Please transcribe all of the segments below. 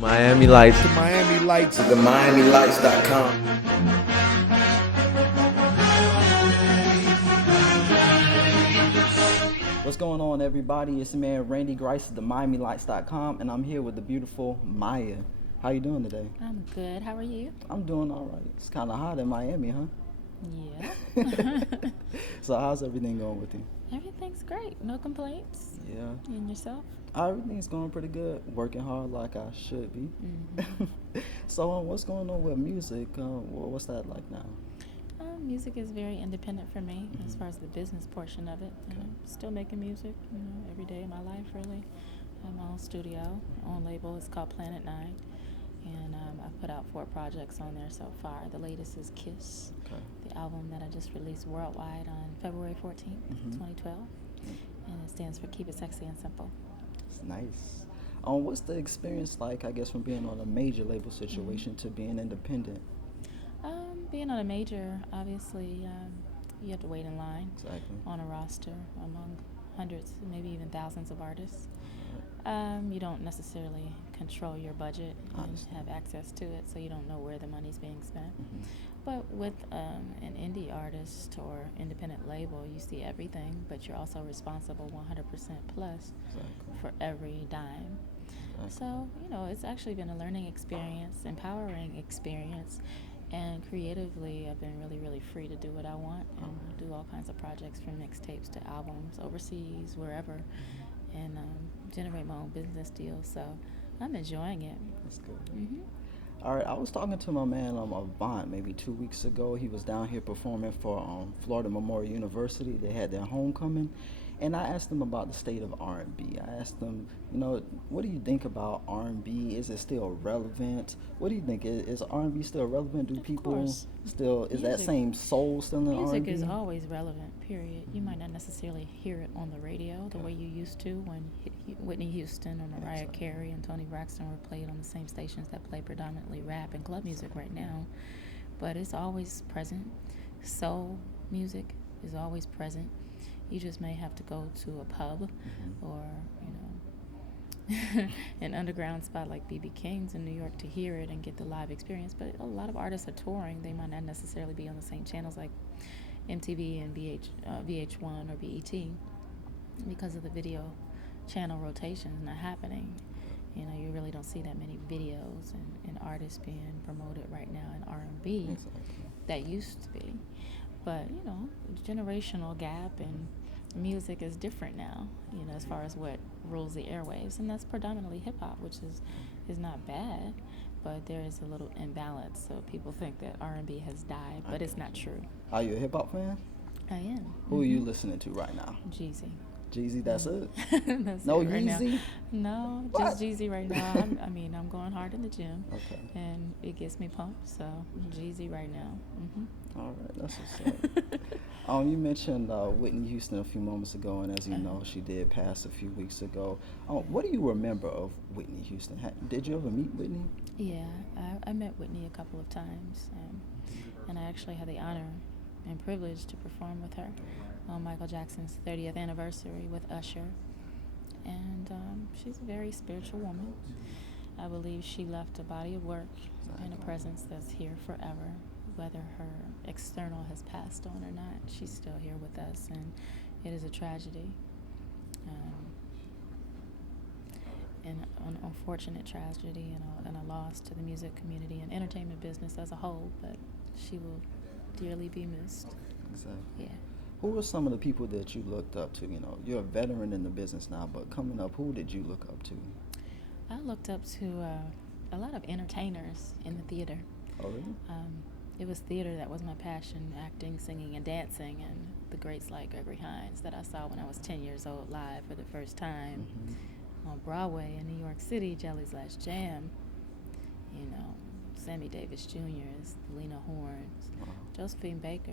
Miami Lights. To Miami Lights. The MiamiLights.com. What's going on, everybody? It's man Randy Grice of the MiamiLights.com, and I'm here with the beautiful Maya. How you doing today? I'm good. How are you? I'm doing all right. It's kind of hot in Miami, huh? Yeah. So how's everything going with you? Everything's great. No complaints. Yeah. And yourself? Everything's going pretty good. Working hard like I should be. Mm-hmm. So what's going on with music? What's that like now? Music is very independent for me as far as the business portion of it. Okay. Still making music, every day of my life, really. I have my own studio, my own label. It's called Planet 9. And I've put out 4 projects on there so far. The latest is Kiss, the album that I just released worldwide on February 14th, 2012. And it stands for Keep It Sexy and Simple. It's nice. What's the experience like, I guess, from being on a major label situation to being independent? Being on a major, obviously, you have to wait in line on a roster among hundreds, maybe even thousands of artists. You don't necessarily control your budget and have access to it, so you don't know where the money's being spent. But with an indie artist or independent label, you see everything, but you're also responsible 100% plus for every dime. So, it's actually been a learning experience, empowering experience, and creatively I've been really, really free to do what I want and do all kinds of projects from mixtapes to albums, overseas, wherever, and generate my own business deals. So I'm enjoying it. That's good. All right, I was talking to my man Avant maybe 2 weeks ago. He was down here performing for Florida Memorial University. They had their homecoming, and I asked him about the state of R&B. I asked him, what do you think about R&B? Is it still relevant? What do you think? Is R&B still relevant? Do people still, is that same soul still in R&B? Music is always relevant, period. You might not necessarily hear it on the radio the way you used to when Whitney Houston or Mariah Carey and Toni Braxton were played on the same stations that play predominantly rap and club music right now. But it's always present. Soul music is always present. You just may have to go to a pub or, an underground spot like B.B. King's in New York to hear it and get the live experience. But a lot of artists are touring. They might not necessarily be on the same channels like MTV and VH1 or BET because of the video channel rotations not happening. You really don't see that many videos and artists being promoted right now in R&B that used to be. But, generational gap and music is different now, as far as what rules the airwaves. And that's predominantly hip-hop, which is not bad, but there is a little imbalance. So people think that R&B has died, but it's not true. Are you a hip-hop fan? I am. Who are you listening to right now? Jeezy. Jeezy, that's it? That's no it right Yeezy? Now. No, What? just Jeezy right now. I'm going hard in the gym, and it gets me pumped, so Jeezy right now. All right, that's what's up. You mentioned Whitney Houston a few moments ago, and as you know, she did pass a few weeks ago. What do you remember of Whitney Houston? Did you ever meet Whitney? Yeah, I met Whitney a couple of times, and I actually had the honor and privilege to perform with her on Michael Jackson's 30th anniversary with Usher. And she's a very spiritual woman. I believe she left a body of work and a presence that's here forever. Whether her external has passed on or not, she's still here with us, and it is a tragedy. And an unfortunate tragedy and a loss to the music community and entertainment business as a whole, but she will dearly be missed. Exactly. Yeah. Who were some of the people that you looked up to? You're a veteran in the business now, but coming up, who did you look up to? I looked up to a lot of entertainers in the theater. Oh, really? It was theater that was my passion, acting, singing, and dancing, and the greats like Gregory Hines that I saw when I was 10 years old live for the first time on Broadway in New York City, Jelly's Last Jam, Sammy Davis Jr.'s, Lena Horne's, Josephine Baker.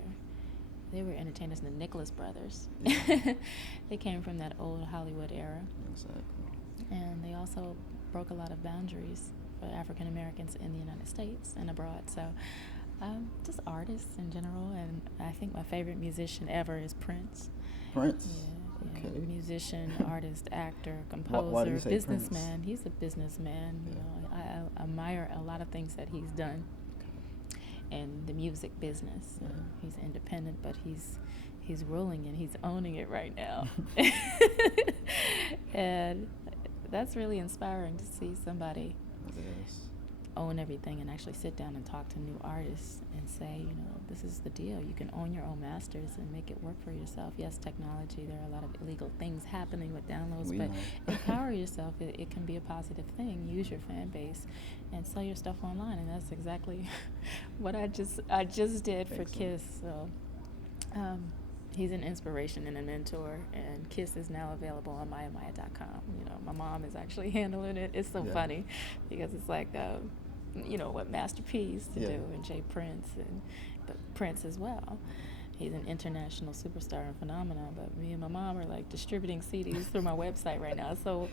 They were entertainers, the Nicholas brothers. Yeah. They came from that old Hollywood era. Exactly. And they also broke a lot of boundaries for African Americans in the United States and abroad. So just artists in general. And I think my favorite musician ever is Prince. Prince? Yeah, Okay. Musician, artist, actor, Why do composer, you say businessman. Prince? He's a businessman. Yeah. I admire a lot of things that he's done in the music business. He's independent, but he's ruling and he's owning it right now. And that's really inspiring to see somebody own everything and actually sit down and talk to new artists and say, this is the deal. You can own your own masters and make it work for yourself. Yes, technology, there are a lot of illegal things happening with downloads, but empower yourself. It can be a positive thing. Use your fan base and sell your stuff online, and that's exactly what I just did for Kiss. So he's an inspiration and a mentor, and Kiss is now available on mayamaya.com. My mom is actually handling it. It's so funny because it's like what Master P used to do, and Jay Prince, but Prince as well. He's an international superstar and phenomenon, but me and my mom are like distributing CDs through my website right now. It's so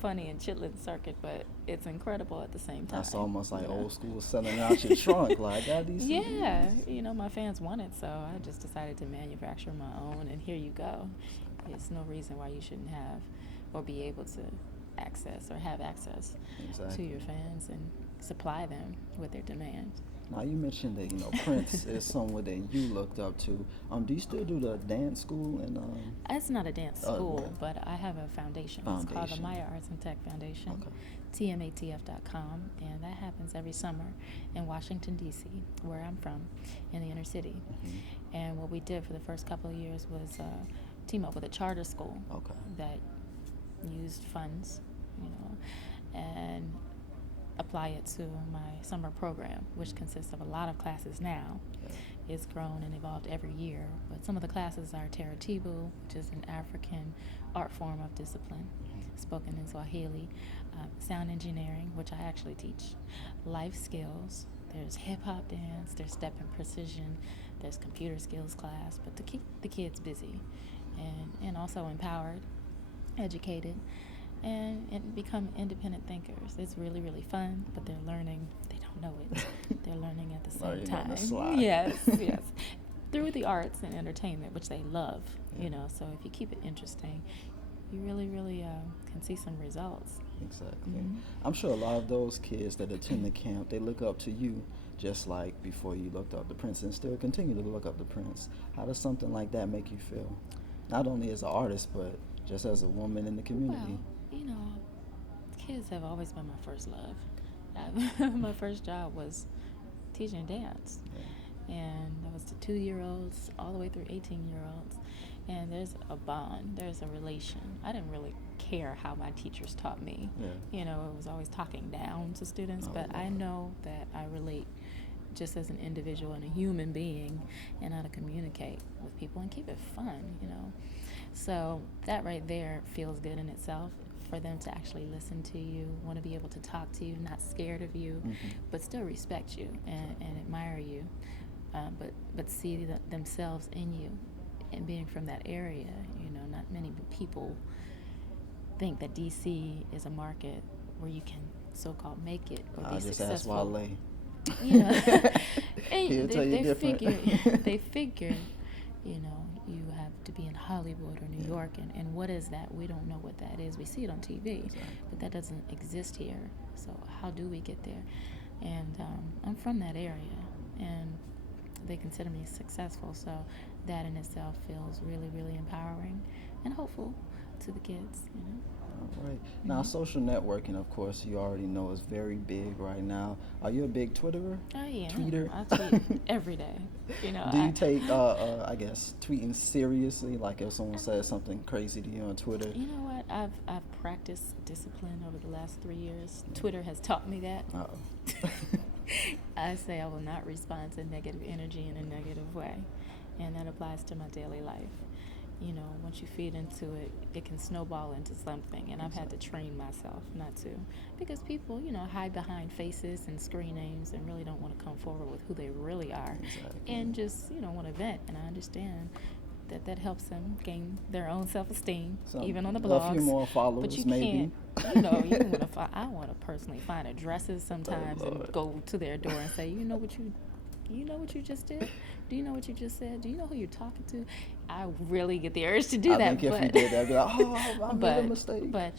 funny and chitlin circuit, but it's incredible at the same time. That's almost like old school selling out your trunk. Like, I got these CDs. Yeah, my fans want it, so I just decided to manufacture my own, and here you go. There's no reason why you shouldn't have or be able to access or have access to your fans and supply them with their demands. Now, you mentioned that Prince is someone that you looked up to. Do you still do the dance school? It's not a dance school, but I have a foundation. It's called the Maya Arts and Tech Foundation, tmatf.com, and that happens every summer in Washington, D.C., where I'm from, in the inner city. And what we did for the first couple of years was team up with a charter school that used funds, and apply it to my summer program, which consists of a lot of classes now. It's grown and evolved every year, but some of the classes are Taratibu, which is an African art form of discipline, spoken in Swahili, sound engineering, which I actually teach, life skills, there's hip-hop dance, there's step and precision, there's computer skills class, but to keep the kids busy and also empowered, educated, and become independent thinkers. It's really, really fun, but they're learning. They don't know it. They're learning at the same time. Yes. Through the arts and entertainment, which they love, So if you keep it interesting, you really, really can see some results. Exactly. I'm sure a lot of those kids that attend the camp, they look up to you just like before you looked up to Prince and still continue to look up to Prince. How does something like that make you feel? Not only as an artist, but just as a woman in the community. Well, kids have always been my first love. My first job was teaching dance. And that was to 2-year-olds all the way through 18-year-olds. And there's a bond, there's a relation. I didn't really care how my teachers taught me. It was always talking down to students, but I know that I relate just as an individual and a human being and how to communicate with people and keep it fun, So that right there feels good in itself, for them to actually listen to you, want to be able to talk to you, not scared of you, but still respect you and admire you, but see themselves in you. And being from that area, not many people think that DC is a market where you can so-called make it or be successful. I just asked Wale. They figure, you have to be in Hollywood or New York, and what is that? We don't know what that is. We see it on TV, but that doesn't exist here. So how do we get there? And I'm from that area, and they consider me successful. So that in itself feels really, really empowering and hopeful to the kids. All right. Now, social networking, of course, you already know is very big right now. Are you a big Twitterer? I am. Tweeter? I tweet every day. Do you take, tweeting seriously? Like if someone says something crazy to you on Twitter? You know what? I've practiced discipline over the last 3 years. Twitter has taught me that. I say I will not respond to negative energy in a negative way, and that applies to my daily life. Once you feed into it, it can snowball into something, and I've had to train myself not to, because people, hide behind faces and screen names and really don't want to come forward with who they really are, and just, want to vent, and I understand that helps them gain their own self-esteem, even on the blogs. A few more followers, but you maybe. Can't, I want to personally find addresses sometimes and go to their door and say, you know what you just did? Do you know what you just said? Do you know who you're talking to? I really get the urge to do that. I think if you did that, I'd be like, I made a mistake. But,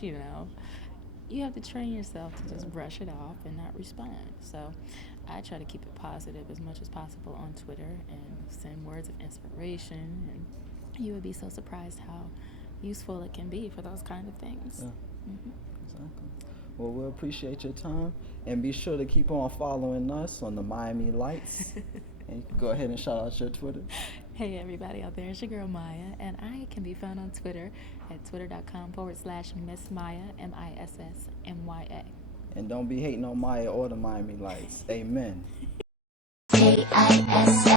you have to train yourself to just brush it off and not respond. So I try to keep it positive as much as possible on Twitter and send words of inspiration, and you would be so surprised how useful it can be for those kind of things. Yeah. Exactly. Well, we appreciate your time, and be sure to keep on following us on the Miami Lights. And you can go ahead and shout out your Twitter. Hey everybody out there, it's your girl Maya, and I can be found on Twitter at twitter.com/Miss Maya, MISSMYA. And don't be hating on Maya or the Miami Lights. Amen. AIS